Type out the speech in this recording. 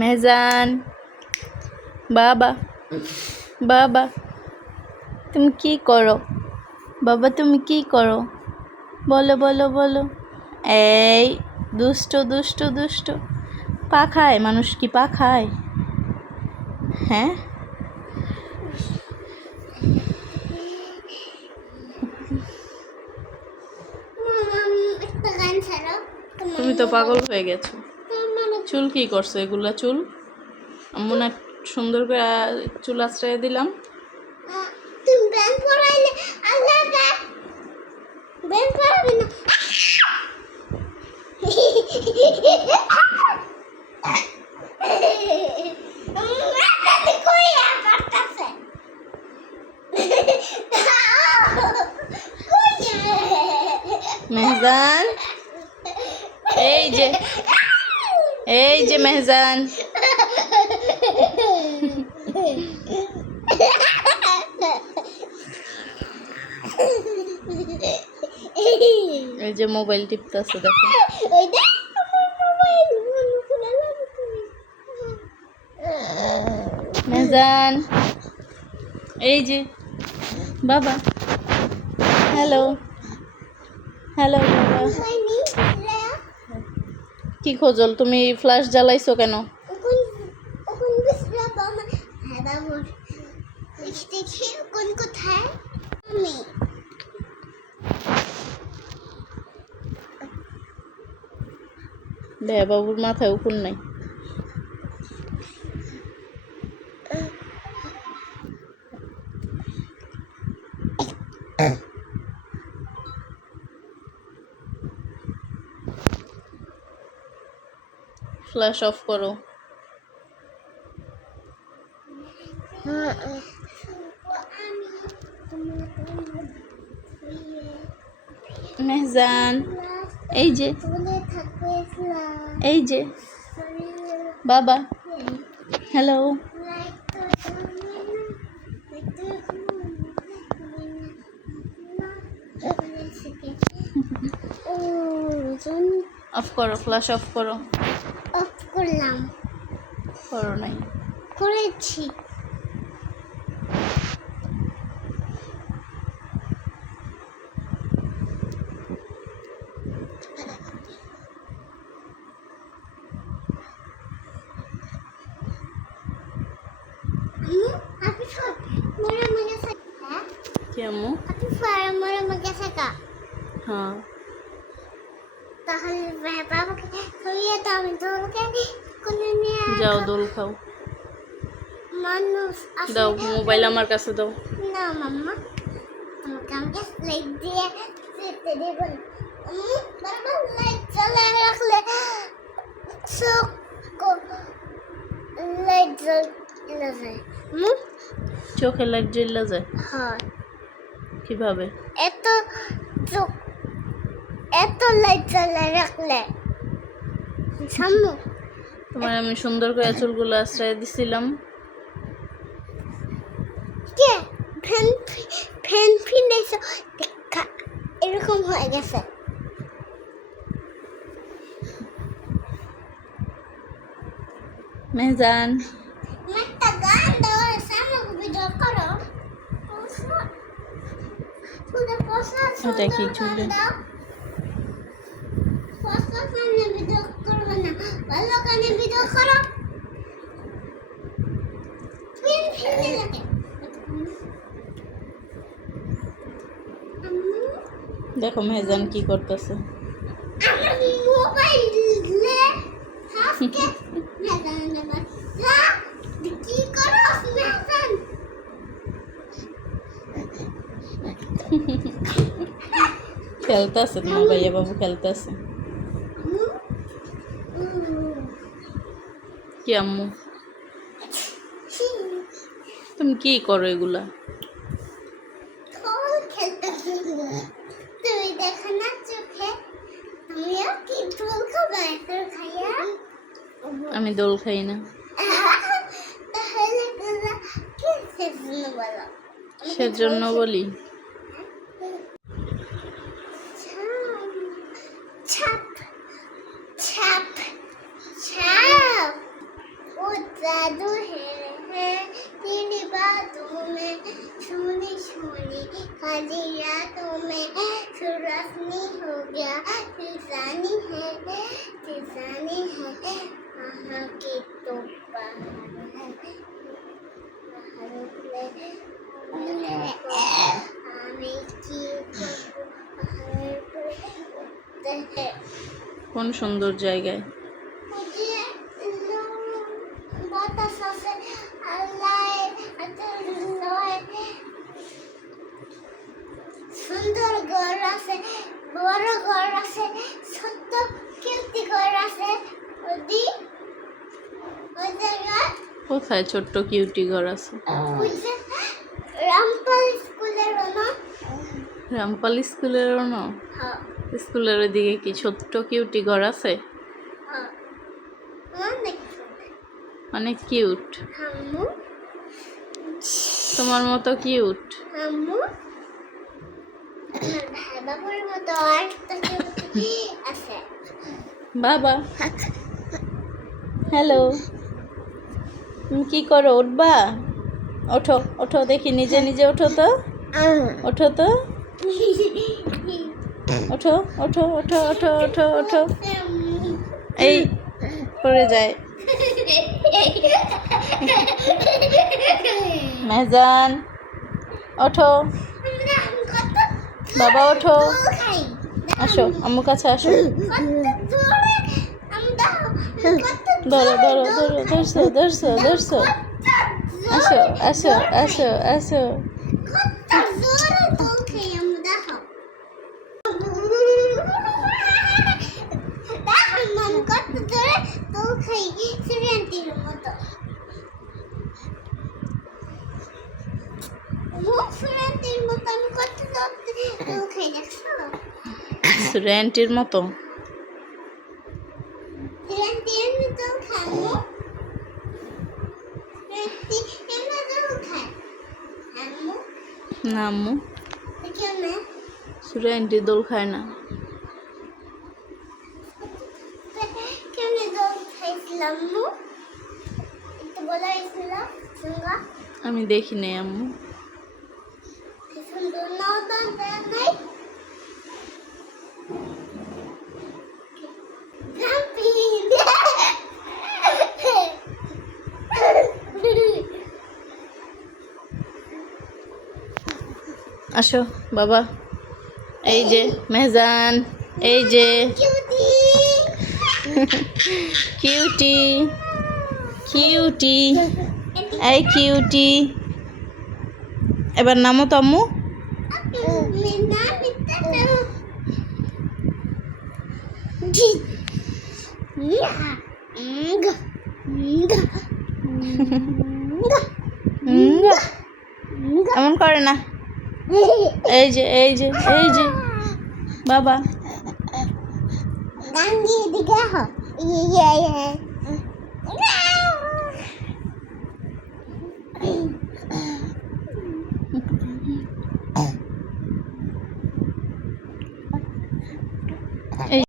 মেহজান বাবা বাবা তুমি কি করো? বাবা তুমি কি করো? বলো বলো বলো। এই দুষ্ট দুষ্ট দুষ্ট। পা খায়? মানুষ কি পা খায়? হ্যাঁ, তুমি তো পাগল হয়ে গেছো। চুল কি করছো এগুলা? চুল আম্মু না সুন্দর করে চুল আশ্রয় দিলাম। তুমি ব্যাংক পড়াইলে আল্লাহ ব্যাংক পড়াবে না। মেহজান এই যে মেহজান এই যে মোবাইল টিপতেছে দেখো। মেহজান এই যে বাবা। হ্যালো হ্যালো বাবা। কি খোঁজল? তুমি ফ্ল্যাশ জ্বালাইছো কেন? বাবুর মাথায় উকুন নাই। ফ্ল্যাশ অফ করো। মেহজান এই যে বাবা। হ্যালো অফ করো, ফ্ল্যাশ অফ করো। অফ করলাম। করো নাই? করেছি। কেমন? হ্যাঁ তাহলে বাবাকে খাইয়ে তো আমি দোলকে কোলে নিয়ে যাও দোল খাও। মানুষ দাও মোবাইল আমার কাছে দাও। না মাম্মা, আমাকে লাইট দিয়ে যেতে দেব না। বারবার লাইট জ্বালিয়ে রাখলে চোখ লাইট জ্বলে যায়। চোখে লাইট জ্বলে যায়? হ্যাঁ। কিভাবে? এত লাইট জ্বালিয়ে রাখলে সামনে। তোমার আমি সুন্দর করে চুলগুলো আশ্রয় দিছিলাম। কে ফ্যান ফিনেছো এরকম হয়ে গেছে। মেহজান একটা গান দাও, সামনে ভিডিও করো। এটা কি চুলে? ভিডিও করবে না, ভালো গানে ভিডিও করো। দেখো মেহজান কি করতেছে। আমার মোবাইলে হাসকে কি করো মেহজান? খেলতেছে তোমার ভাইয়া বাবু খেলতেছে। কি আম্মু তুমি কি করো এগুলা? তুমি দেখো না চোখে আমিও কি দোল খাবো এখন খাইয়া? আমি দোল খাই না। তাহলে কি সেজন্য বলো? সেজন্য বলি ছাপ ছাপ ছাপ दिया तुम्हें सुरसनी हो गया तिसानी है वहाँ की तो पहाड़ है हमें की কোন সুন্দর জায়গায়। मुझे बहुत अच्छा से अल्लाह সুন্দর ঘর আছে বড় ঘর আছে ছোট্ট কিউটি ঘর আছে ওদি ওই জায়গায় কোথায় ছোট্ট কিউটি ঘর আছে? ওই যে রামপাল স্কুলের না রামপাল স্কুলেরও না? হ্যাঁ স্কুলের ওইদিকে কি ছোট্ট কিউটি ঘর আছে? হ্যাঁ অনেক অনেক কিউট, আম্মু তোমার মতো কিউট। আম্মু আমার ভাই বাবুর মতো আরেকটা কিউটি আছে বাবা হ্যালো, তুমি কি করো? উঠবা? ওঠো ওঠো দেখি, নিজে নিজে ওঠো তো, ওঠো তো, ওঠো ওঠো ওঠো ওঠো ওঠো ওঠো। এই পড়ে যায়। মেহজান ওঠো, বাবা ওঠো, আসো আম্মুর কাছে আসো। ধরো ধরো ধরো, ধরছো ধরছো ধরছো, আসো আসো আসো আসো। রেন্টির মতো না আম্মু, রেন্টির দোল খায় না। আমি দেখি নাই আম্মু। আসো বাবা, এই যে মেহজান, এই যে কিউটি কিউটি, এই কিউটি। এবার নামো তো আম্মু। এমন করে না, এই যে এই যে এই যে বাবা। দিকে